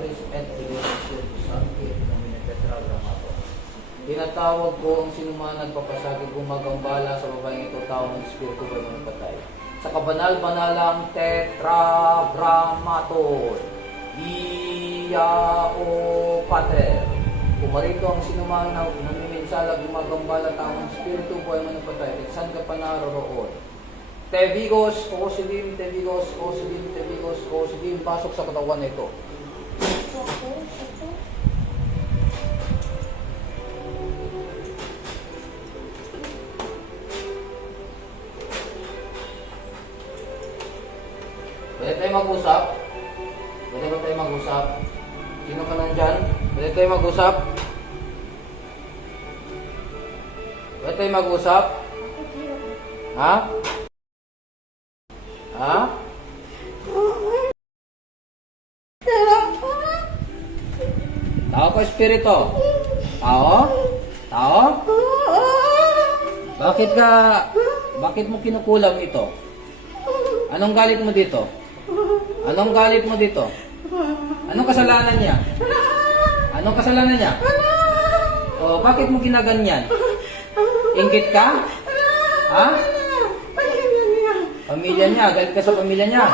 Filio Spiritus Sancti et Nomine Tetragrammaton. Tinatawag ko ang sinuman nagpapasakit gumagambala sa babaeng ito tao ng Espiritu ba ng patay. Sa kabanal-banalang Tetragrammaton. Iya o Pater. Kumarito ang sinuman na namiminsala gumagambala tao ng Espiritu man ng patay. At saan ka pa naroroon? Tevigos, Osilim, Tevigos, Osilim, Tevigos, Osilim, pasok sa katawan na mag-usap? Sino ka nandyan? Pwede tayo mag-usap? Pwede tayo mag-usap? Ha? Ha? Tao ko espiritu? Tao? Tao? Bakit ka, bakit mo kinukulam ito? Anong galit mo dito? Anong galit mo dito? Anong kasalanan niya? Anong kasalanan niya? O, bakit mo ginaganyan? Ingit ka? Ha? Pamilya niya, galit ka sa pamilya niya.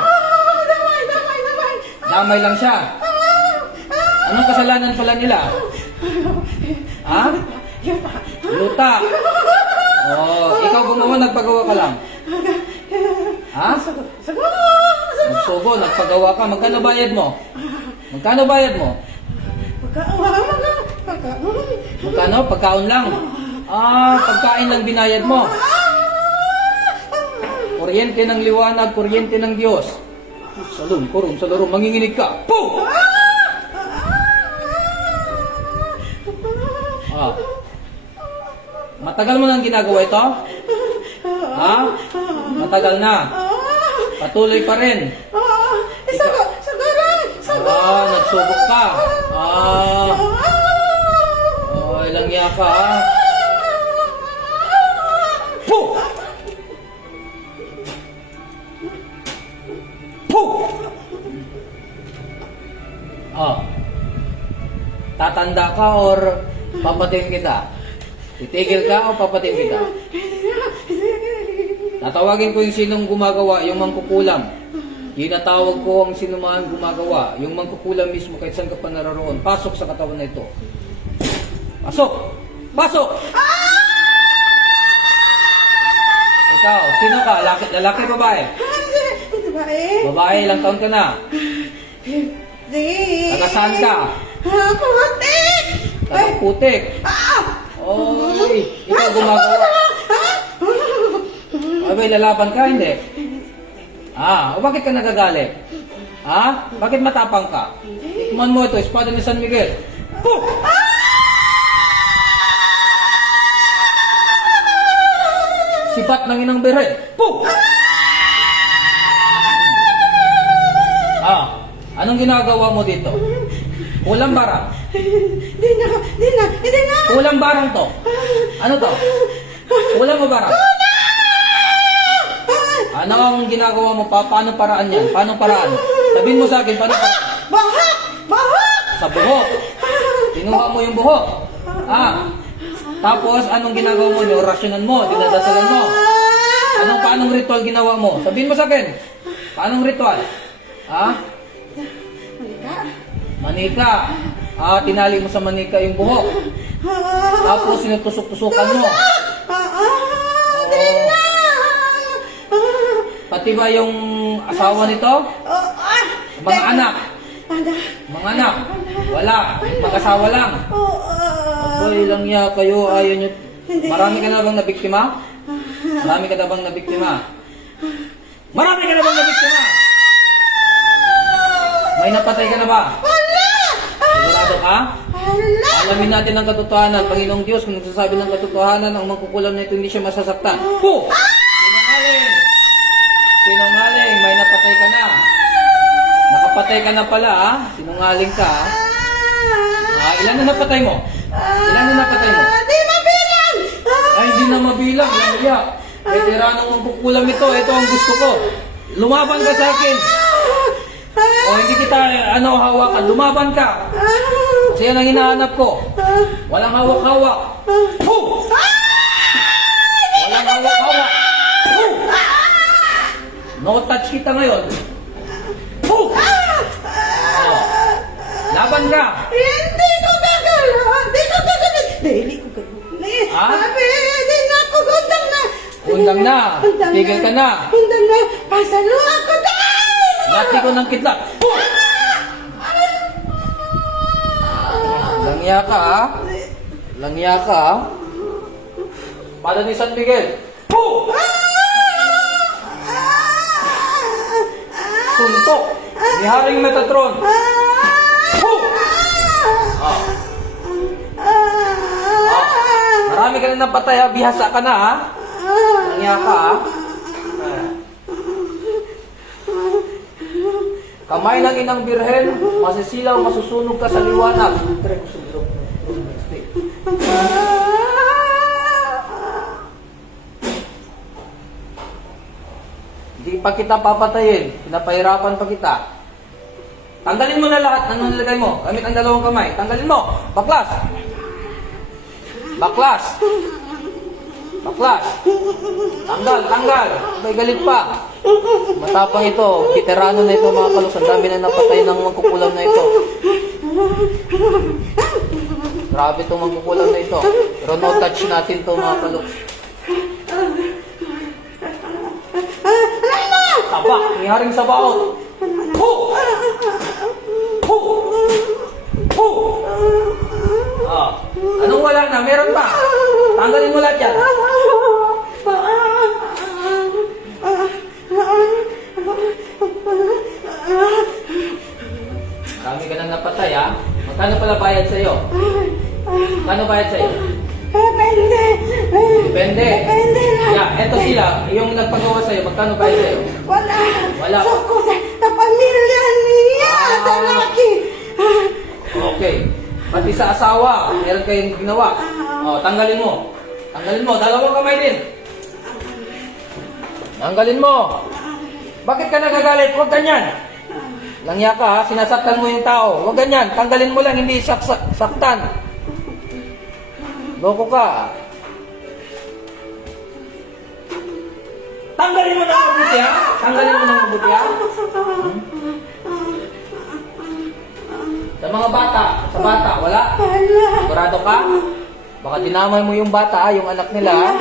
Damay lang siya. Anong kasalanan pala nila? Ha? Luta. Oh, ikaw gumawa, nagpagawa ka lang. Ha? Nagsugo, nagpagawa ka. Magkano bayad mo? Magkano bayad mo? Magkano? Pagkaon lang. Ah, pagkain lang binayad mo. Kuryente ng liwanag, kuryente ng Diyos. Salun, kurum, sa laro, manginginig ka. Po! Ah. Matagal mo nang ginagawa ito? Ha? Matagal na. Patuloy pa rin. Ah, nagsubok ka. Ah, oh, ilang iya ka, ha? Po! Po! Ah. Tatanda ka or papatin kita? Titigil ka o papatin kita? Tatawagin ko yung sinong gumagawa, yung mangkukulam. Tinatawag ko ang sinuman gumagawa, yung mangkukulam mismo kahit saan ka pa naroroon. Pasok sa katawan na ito. Pasok! Pasok! Ikaw, sino ka? Lalaki, lalaki babae? Babae, ilang taon ka na? Taga saan ka? Taga putik. Oy, ikaw gumagawa. Abay, lalaban ka, hindi? Ah, o bakit ka nagagalit? Ha? Bakit matapang ka? Tikman mo ito, espada ni San Miguel. Puh! Sipat ng inang beret. Puh! Ah, anong ginagawa mo dito? Kulang barang. Di na, di na, di na. Kulang barang to. Ano to? Kulang mo barang? Ano ang ginagawa mo pa? Paano paraan yan? Paano paraan? Sabihin mo sa akin, paano paraan? Bahak! Bahak! Sa buhok. Kinuha mo yung buhok. Ah. Tapos, anong ginagawa mo? Yung rasyonan mo, dinadasalan mo. Anong paanong ritual ginawa mo? Sabihin mo sa akin. Paanong ritual? Ah? Halika. Manika. Ah, tinali mo sa manika yung buhok. Tapos, sinutusok-tusukan mo. Pati ba yung asawa nito? ah, ah. Mga Teka. anak? Ada. Mga anak? Wala. Mag-asawa lang. Oh, ah. Boy, lang ya kayo, ayaw nyo. Hindi. Marami ka na bang nabiktima? Marami ka na bang nabiktima? Marami ka na bang nabiktima? May napatay ka na ba? Wala! Sigurado ka? Wala! Alamin natin ang katotohanan. Panginoong Diyos, kung nagsasabi ng katotohanan, ang mangkukulam na ito hindi siya masasaktan. Po! Sinungaling! Sinungaling, may napatay ka na. Nakapatay ka na pala, ha? Sinungaling ka, ha? Ah, ilan na napatay mo? Ilan na napatay mo? Ah, Di mabilang! Ah, Ay, hindi na mabilang. Langya. Veteranong mangkukulam ito. Ito ang gusto ko. Lumaban ka sa akin. O hindi kita ano hawakan, lumaban ka. Kasi yan ang hinahanap ko. Walang hawak-hawak. Ho! Walang hawak-hawak. Ho! No touch kita ngayon. Ho! Oh. Laban ka. Hindi ko gagalaw! Hindi ko gagalaw! Dili ko gagalaw! Ha? Sabi, hindi na ako gundang na! Undang na. Undang Tigil ka na. Undang na! Pasalo ako dahil! Lati ko ng kidlat. Ho! Langya ka ha? Langya ka ha? Pada ni San Miguel. Ho! Suntok. Ni Haring Metatron. Ho! Ah. Ah. Marami ka na napatay ha. Bihasa ka na ha. Langya ka ha. Ah. Kamay ng inang birhen, masisilaw, masusunog ka sa liwanag. Tre ko sumilok. Hindi pa kita papatayin. Pinapahirapan pa kita. Tanggalin mo na lahat ng nilagay mo. Gamit ang dalawang kamay. Tanggalin mo. Baklas. Baklas. Baklas. Tanggal, tanggal. May galit pa. Matapang ito. Veterano na ito mga kalus. Ang dami na napatay ng magkukulam na ito. Grabe itong magkukulam na ito. Pero no touch natin to mga kalus. Tabak, ni Haring Sabaot. Ho! Ho! Ho! Ah, anong wala na? Meron pa. Tanggalin mo lahat yan. Dami ka nang napatay ha. Magkano pala bayad sa'yo? Magkano bayad sa'yo? Depende! Depende. Depende Yeah, eto sila. Yung nagpagawa sa'yo, magkano bayad sa'yo? Wala! Wala. Sa ko sa, sa pamilya niya! Sa Ah. laki! Okay. Pati sa asawa, meron kayong ginawa. O, tanggalin mo. Tanggalin mo. Dalawang kamay din. Tanggalin mo. Bakit ka nagagalit? Huwag ganyan. Langya ka ha, sinasaktan mo yung tao. Huwag ganyan. Tanggalin mo lang, hindi sak sak saktan. Loko ka. Tanggalin mo ng mabuti ha. Tanggalin mo ng mabuti ha. Sa mga bata, sa bata, wala. Wala! Sigurado ka? Baka dinamay mo yung bata, ah, yung anak nila. ah.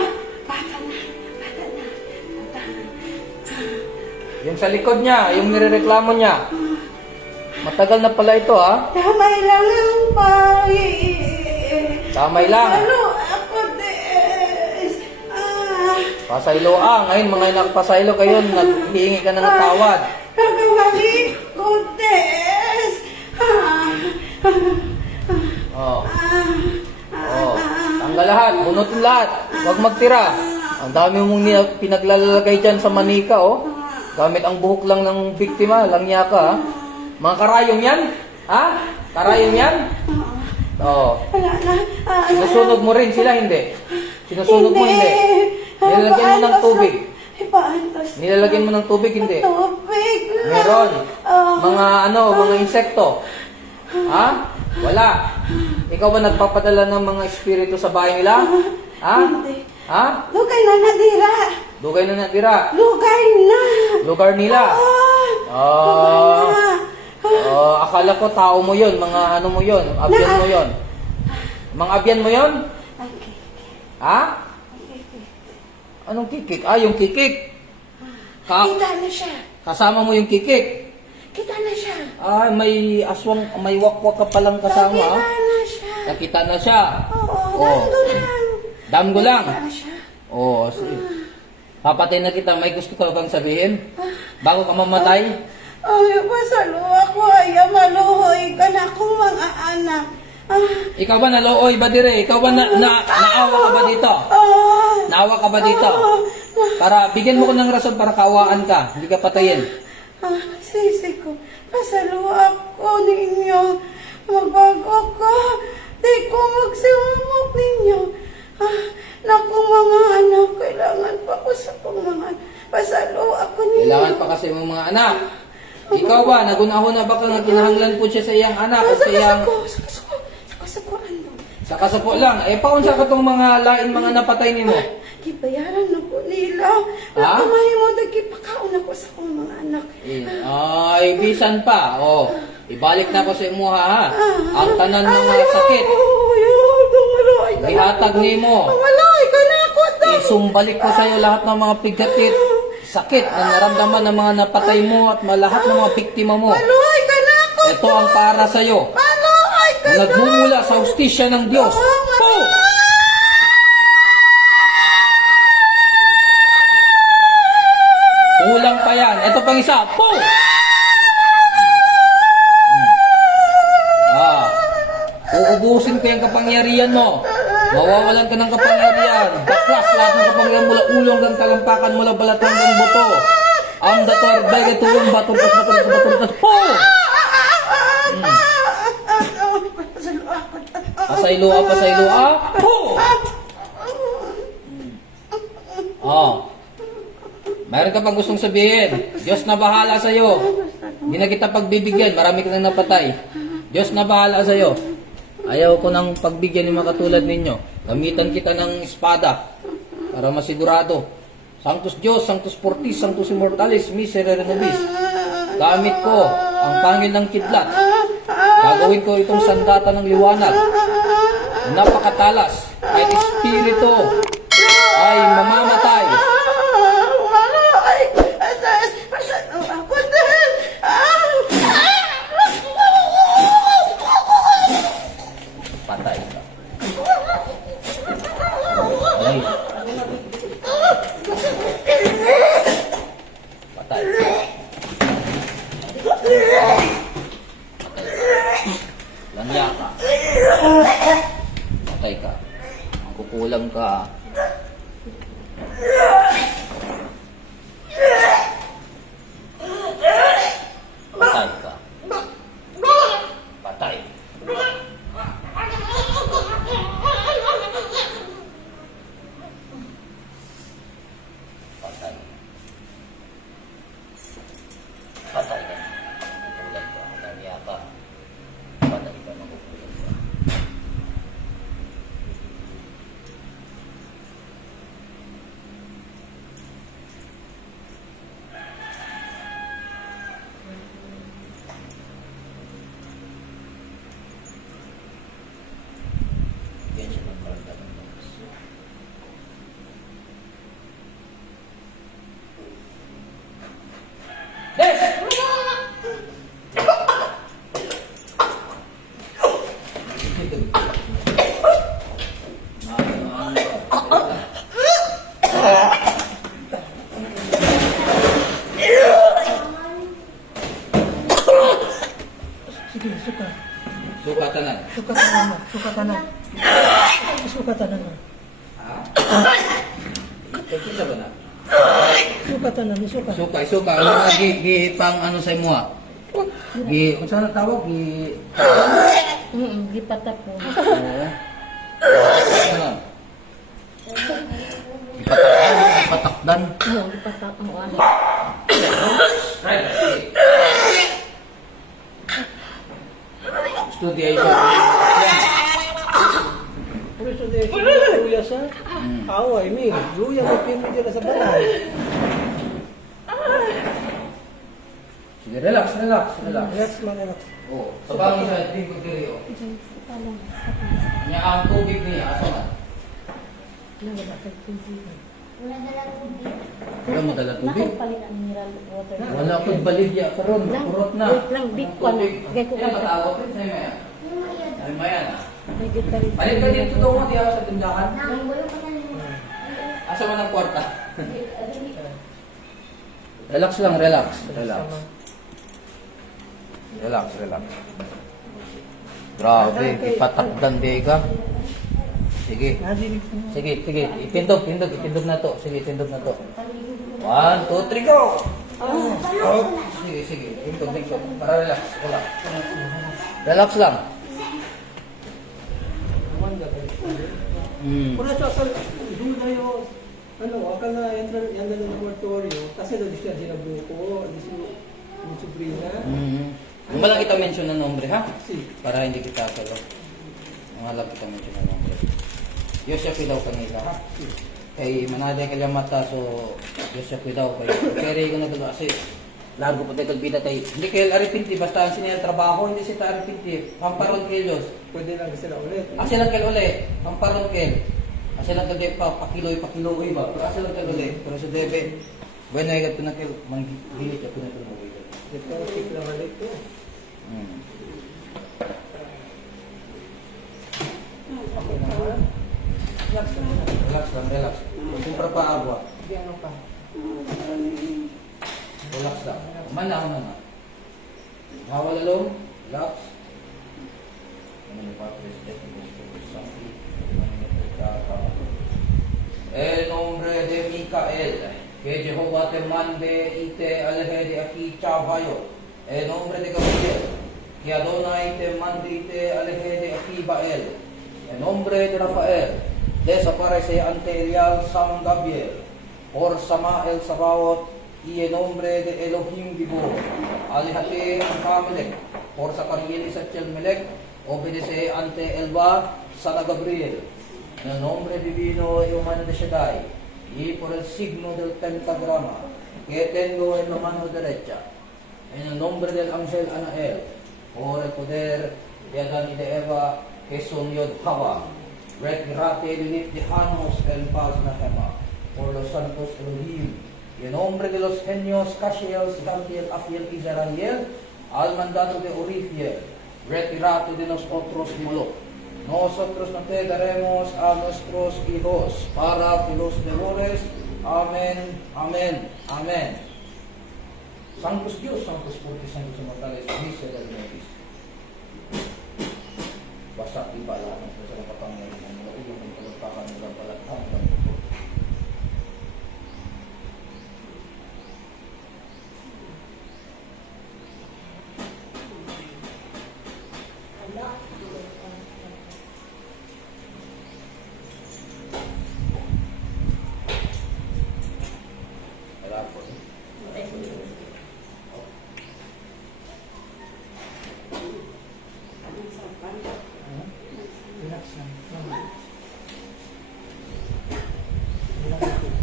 Yung sa likod niya, yung nirereklamo niya. Matagal na pala ito ha. Damay lang ang pari! Damay lang. Ano Pasaylo ah. Ngayon mga nakapasaylo kayo, naghihingi ka na ng tawad. Des! Ah! Oh. Oh. Tanggal lahat, bunutin lahat. Huwag magtira. Ang dami mong pinaglalagay dyan sa manika, oh. Gamit ang buhok lang ng biktima, langya ka, ha. Mga karayom yan? Ha? Karayom yan? Oo. Ah, Sinusunog mo rin sila, hindi? Sinusunog mo, hindi? Nilalagyan mo ng tubig. Ipaantos. Nilalagyan mo ng tubig, hindi? Tubig lang. Meron. Ah. Mga ano, mga insekto. Ha? Wala. Ikaw ba nagpapadala ng mga espiritu sa bahay nila? Ha? Hindi. Ha? Lugay na nadira. Dugay na natira. Lugay na. Lugar nila. Ah. Ah. Oh, akala ko tao mo 'yon, mga ano mo 'yon, abyan mo 'yon. Mga abyan mo 'yon? Okay. Ha? Anong kikik? Ah, yung kikik. Ka Kita na siya. kasama mo yung kikik. Kita na siya. Ah, may aswang, may wakwak ka palang kasama. Kita ah. na siya. Nakita na siya. Oo, Oh. dando lang. Damgo lang. Kita na siya. Oo, oh, sige. Papatay na kita. May gusto ka bang sabihin? Bago ka mamatay? Ay, pasalo ako. Ay, maluhoy ka na akong mga anak. Ah, Ikaw ba nalooy ba dire? Ikaw ba na, na, naawa ka ba dito? ah, Naawa ka ba dito? Para bigyan mo ko ng rason para kaawaan ka. Hindi ka patayin. ah, sisi ko. Pasalo ako ninyo. Magbago ko. Di ko magsiwamok ninyo. Ah, naku mga anak, kailangan pa ko sa mga Pasalo ako ninyo. Kailangan pa kasi ng mga anak. Ikaw ba, nagunahon na ba ka nga kinahanglan po siya sa iyang anak sa iyang sa kasapo lang. Eh, paunsa ka tong mga lain mga napatay nimo? Gibayaran na po nila. Ha? Nakamay mo, nagkipakaon ako sa akong mga anak. Eh, Ay, bisan pa. Oh, ibalik na ko sa imuha ha. Ang tanan mga sakit. Ay, ay, dumaloy ka na Ihatag ako. nimo. Dumaloy ka na ako. Isumbalik ko sa iyo lahat ng mga pigatit, sakit na naramdaman ng mga napatay mo at ma- lahat ng mga biktima mo. Maloy ka na ako. Ito ang para sa ka Na na. nagmumula sa hustisya ng Diyos. Po! Kulang pa yan. Ito pang isa. Po! Hmm. Ah. Uubusin ko yung kapangyarihan mo. Mawawalan ka ng kapangyarihan. Baklas lahat ng kapangyarihan mula ulo hanggang talampakan mula balat hanggang buto. Am dator batur kas batur kas batur kas. Po! Pasaylo pasaylo ah. Po! Oh. Mayroon ka pang gustong sabihin. Diyos na bahala sa iyo. Hindi na kita pagbibigyan. Marami ka nang napatay. Diyos na bahala sa iyo. Ayaw ko ng pagbigyan ng mga katulad ninyo. Gamitan kita ng espada para masigurado. Sanctus Diyos, Sanctus Fortis, Sanctus Immortalis, Miserere Nobis. Gamit ko ang pangil ng kidlat. Gagawin ko itong sandata ng liwanag. Napakatalas. Kahit espiritu ay mamamatay. 啊 Sukatanan na. Kaya ba na? Sukatanan, suka. Suka, suka. Ano nga gi, gi pang ano sa imo ah? Gi, kung saan tawag? Gi, Mm, di patap po. oo. Ano? Ipatakdan, ipatakdan. Oo, di patap mo ano. Right. Studiation. Pero so de, luya sa away mi. Luya pimo dira sa balay. Sige, relax, relax, relax. Relax man relax. Oh, sabang sa din ko diri oh. Nya ang tubig niya asa man? Wala mo dala tubig. Nakapalit ang mineral water. Wala ko baligya karon, kurot na. Wait lang, di ko na. Ko Kaya ka. matawag din sa maya. Ay maya na. Balik ka dito daw mo diya sa tindahan. Asa man ang kwarta? Relax lang, relax, relax. Relax, relax. Grabe, ipatakdan di ka. Sige. Sige, sige. Ipindog, pindog, ipindog na to. Sige, pindog na to. One, two, three, go! Oh, sige, sige. Pindog, pindog. Para relax, relax. Relax lang. Naman gagay. Mm. Pura sa kal duda yo ano, aka na entra yan na ng laboratorio kasi do disya sila buko, disu Yung Sabrina. Mm. Yung lang kita mention ng nombre ha? Si. Para hindi kita pero mga lang kita mention ng nombre. Diyos siya pidaw kanila ha? Kay manada kay mata so Diyos siya pidaw kay kaya ko na kasi largo pa tayo bida tayo. Hindi kayo aripinti basta ang sinil trabaho hindi siya aripinti. Pamparon kay Diyos. Pwede lang sila ulit. Asa lang kayo ulit. Pamparon kay. Asa lang kayo pa pakiloy pakiloy ba. Pero asa lang kayo ulit. Pero sa debe Bueno, ay gato na kayo manghilit ako na ito Ito, kick lang ulit to. Hmm. Relax lang. Relax lang, relax. Kumpra pa agwa. Hindi ano pa. Relax lang. Mana ako na. Hawala long. Relax. El nombre de Micael, que Jehová te mande y te aleje de aquí, Chavayo. El nombre de Gabriel, que Adonai te mande y te aleje de aquí, Bael. El nombre de Rafael, desaparece ante Elial San Gabriel. Por Sama el Sabaoth y el nombre de Elohim vivo. Aléjate Amalek. Por Zacariel y Sachelmelech, obedece ante Elba San Gabriel. En el nombre divino y humano de Shaddai, y por el signo del pentagrama que tengo en la mano derecha, en el nombre del ángel Anael, por el poder de Adán y de Eva, que son Yod Hawa, retirate de Hanos el paz Nahema, por los santos Elohim, en nombre de los genios Cashiel, Scantiel, Afiel y Zerahiel, al mandato de Orifiel, retirate de nosotros Moloch. Nosotros no daremos a nuestros hijos para los devores. Amén, amén, amén. Santos Dios, Santos porque Santos Inmortales, dice del Dios. Basta ibala ng sa kapangyarihan ng mga iyong ng kalagpakan ng balatan ng Wala po. Relax lang. Relax lang.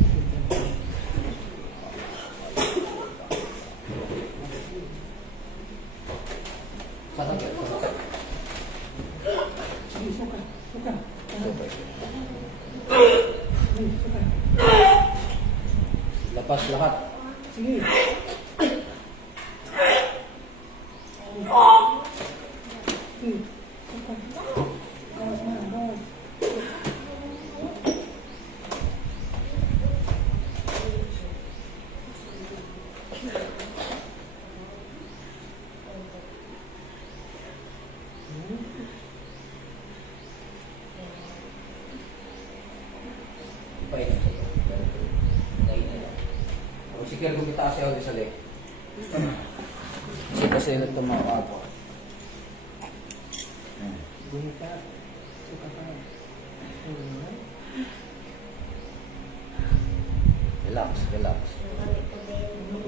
Saan ka? Sige, suka. Suka. Sige, suka. Lapas lahat. Sige. Sige. Suka. Bawas na, bawas. Pahit. Naiinit lang. O sige, gumita kasi ako sa leg. Kasi kasi nagtumawa ako. Hmm. Bumita. Suka ka. Alright. Relax, relax.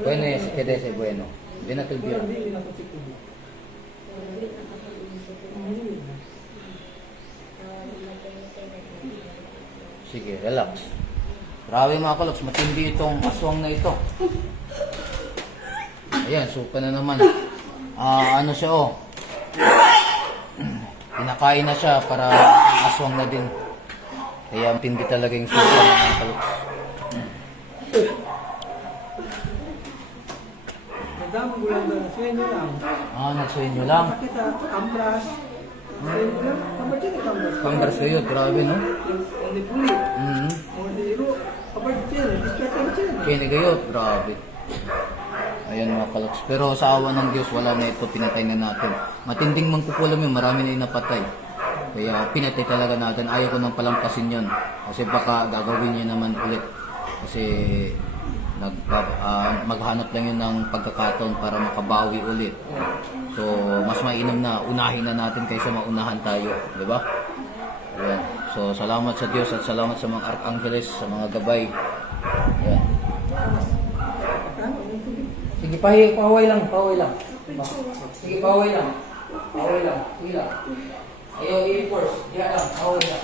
Bueno, es que dese bueno. Ven a Pero Telvira. hindi na ako si Kubo. Hindi na. Sige, relax. Grabe mga kaloks, matindi itong aswang na ito. Ayan, suka na naman. Ah, ano siya oh. Pinakain na siya para aswang na din. Kaya tindi talaga yung suka mga kaloks. Madam, gulang na sweldo lang. Ah, nagsuyin nyo lang. Kita, ambras. Congress kayo, grabe no? Mm-hmm. Kini kayo, grabe. Ayan mga kaloks. Pero sa awa ng Diyos, wala na ito, pinatay na natin. Matinding mangkukulam yun, marami na inapatay. Kaya pinatay talaga natin. Ayaw ko nang palampasin yun. Kasi baka gagawin niya naman ulit. Kasi nagpa, ah, maghanap lang yun ng pagkakataon para makabawi ulit. So, mas mainam na unahin na natin kaysa maunahan tayo. Di ba? Ayan. So, salamat sa Diyos at salamat sa mga arkangeles, sa mga gabay. Ayan. Sige, pahi, pahaway lang, pahaway lang. Sige, pahaway lang. Pahaway lang, sige lang. Ayaw i-force, diya lang, pahaway lang.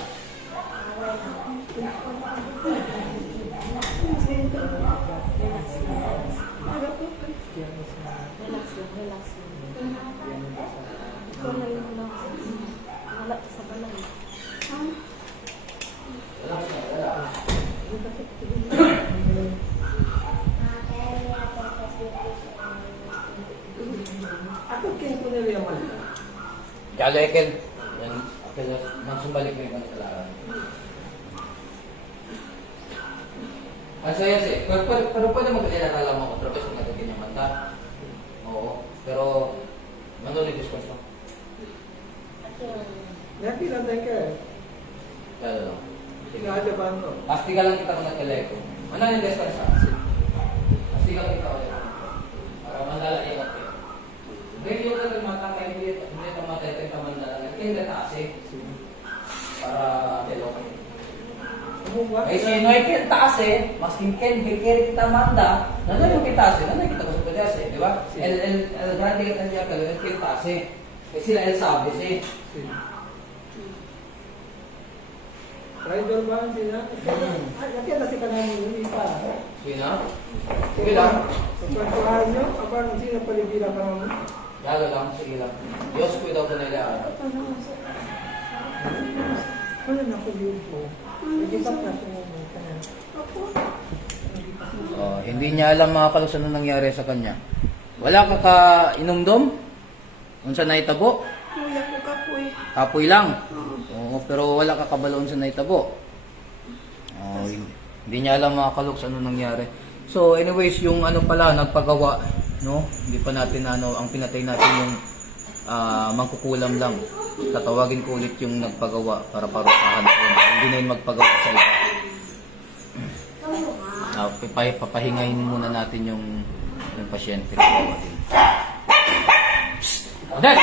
Ako kin ko nila yung mali. Kaya Ekel, yan, kaya nagsumbalik mo yung kalaran. Ang saya siya, pero, pero, pero pwede mag-ilalala mo kontra best kung natin yung manda. Oo, pero manulit discourse mo. Napi lang tayo ka. Lang. Tingala ba no? Pasti ka lang kita kung nagkaleko. Ano yung discourse sa Pasti ka lang kita ulit. Para mandala yung kape. Hindi yung ka rin matangay, hindi hindi ka matay ka mandala. Hindi ka taas eh. Para telo. Umuwa. Ay sino ay kin taas eh, mas kin ken kikiri kita manda, nanay yung kita eh, nanay kita ko sa pedas eh, di ba? El el el grande kita niya kalo el kin taas eh. Kasi sila el sabi eh. Rider ba sila? Ay, Kasi ka namin hindi pa. Sino? Sige lang. Sa kwartuhan nyo, abang sino palibira ka naman? Yalo lang, sige lang. Diyos ko ko nila. Wala na po. Nag-isap na siya mo ka na. Oh, hindi niya alam mga kalus ano nangyari sa kanya. Wala ka ka inumdom? Unsa na itabo? Kuya ko kapoy. Kapoy lang. Oo, pero wala ka kabaloon sa naitabo. Oh, hindi niya alam mga kaluks ano nangyari. So anyways, yung ano pala nagpagawa, no? Hindi pa natin ano, ang pinatay natin yung ah, mangkukulam lang. Tatawagin ko ulit yung nagpagawa para parusahan ko. Hindi na yun magpagawa sa iba. Papay, papahingahin muna natin yung yung pasyente. Psst! Odette!